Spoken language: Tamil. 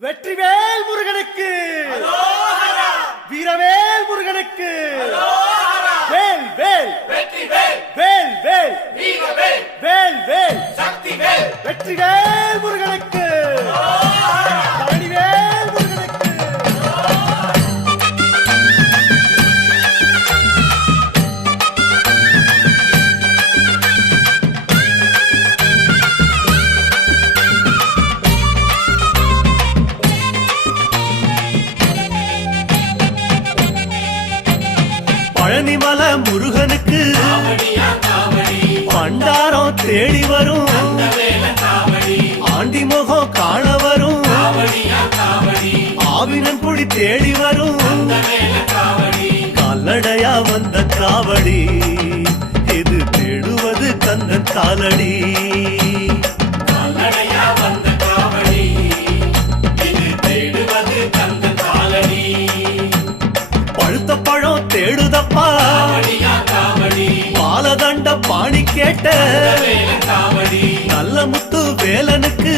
வெற்றிவேல் முருகனுக்கு, வீரவேல் முருகனுக்கு, வேல் வேல் வேல் வேல் வேல் வேல் வெற்றிவேல் முருகனுக்கு, பழனிவேல் முருகனுக்கு. பழனிமல முருகனுக்கு பண்டாரம் தேடி வரும், ஆண்டி முகம் காண வரும், ஆவினன் குடி தேடி வரும், கால்நடையா வந்த காவடி இது தேடுவது கந்தன் காலடி. பழுத்த பழம் தேடுதப்பா, பாலதண்ட பாணி கேட்ட நல்ல முத்து வேலனுக்கு